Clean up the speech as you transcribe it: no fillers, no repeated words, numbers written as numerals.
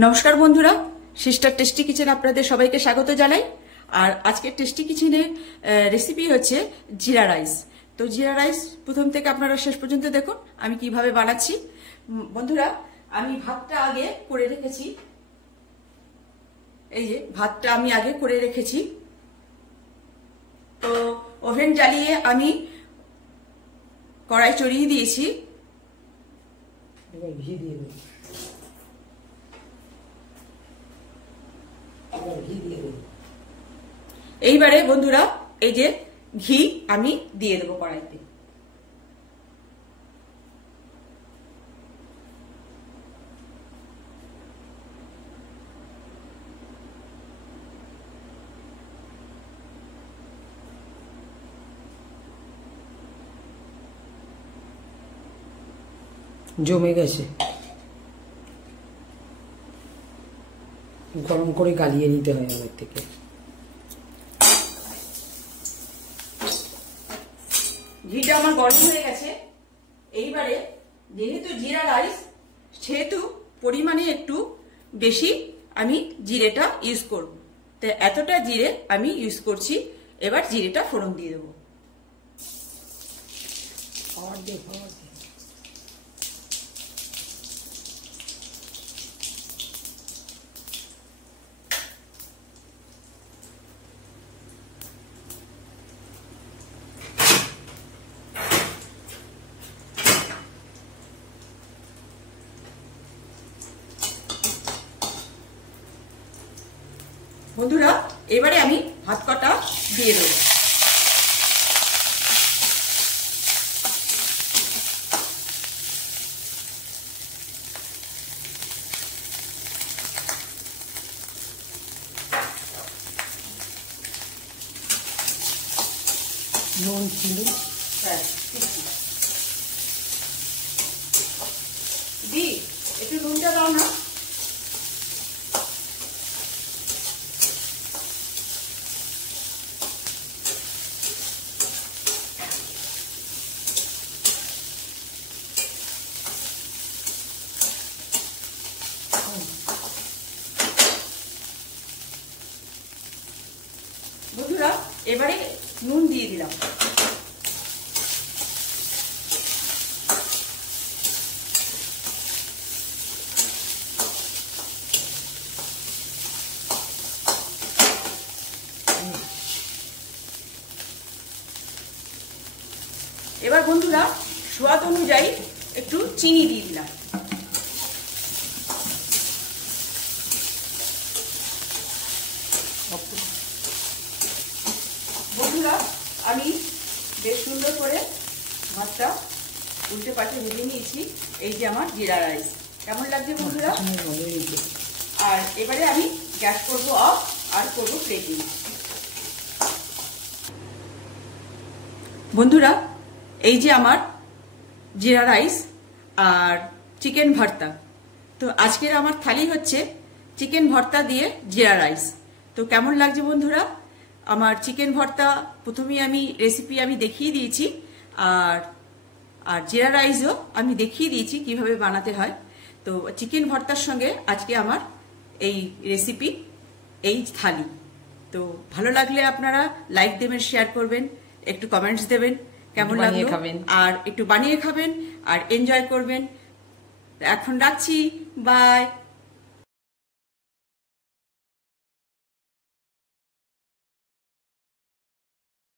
নমস্কার বন্ধুরা, sister tasty kitchen আপনাদের সবাইকে স্বাগত জানাই। আর আজকের টেস্টি কিচেনের রেসিপি হচ্ছে জিরা রাইস। তো জিরা রাইস প্রথম থেকে আপনারা শেষ পর্যন্ত দেখুন আমি কিভাবে বানাচ্ছি। বন্ধুরা, আমি ভাতটা আগে করে রেখেছি। এই যে ভাতটা আমি আগে করে রেখেছি। তো ওভেন জ্বালিয়ে আমি কড়াই চড়িয়ে দিয়েছি। ঘি দিয়ে দেব। এইবারে বন্ধুরা এই যে ঘি আমি দিয়ে দেবো কড়াইতে। জমে গেছে, গরম করে গালিয়ে নিতে হয় আমার থেকে। ঘিটা আমার গরম হয়ে গেছে। এইবারে যেহেতু জিরা রাইস সেহেতু পরিমাণে একটু বেশি আমি জিরেটা ইউজ করব। তো এতটা জিরে আমি ইউজ করছি। এবার জিরেটা ফোড়ন দিয়ে দেবো। বন্ধুরা, এবারে আমি ভাত কটা দিয়ে দেবো। নুন চিনি দি একটু নুনটা দাও না। বন্ধুরা, এবারে নুন দিয়ে দিলাম। এবার বন্ধুরা স্বাদ অনুযায়ী একটু চিনি দিয়ে দিলাম। বন্ধুরা, আমি বেশ সুন্দর করে ভাতটা উল্টে পাল্টে ভেজে নিয়েছি। এই যে আমার জিরা রাইস কেমন লাগছে বন্ধুরা। আর এবারে আমি গ্যাস করব অফ আর করব প্লেটিং। বন্ধুরা, এই যে আমার জিরা রাইস আর চিকেন ভর্তা। তো আজকের আমার থালি হচ্ছে চিকেন ভর্তা দিয়ে জিরা রাইস। তো কেমন লাগছে বন্ধুরা আমার চিকেন ভর্তা? প্রথমেই আমি রেসিপি আমি দেখিয়ে দিয়েছি, আর আর জিরা রাইসও আমি দেখিয়ে দিয়েছি কিভাবে বানাতে হয়। তো চিকেন ভর্তার সঙ্গে আজকে আমার এই রেসিপি, এই থালি। তো ভালো লাগলে আপনারা লাইক দেবেন, শেয়ার করবেন, একটু কমেন্টস দেবেন কেমন লাগলো, আর একটু বানিয়ে খাবেন আর এনজয় করবেন। এখন রাখছি, বাই।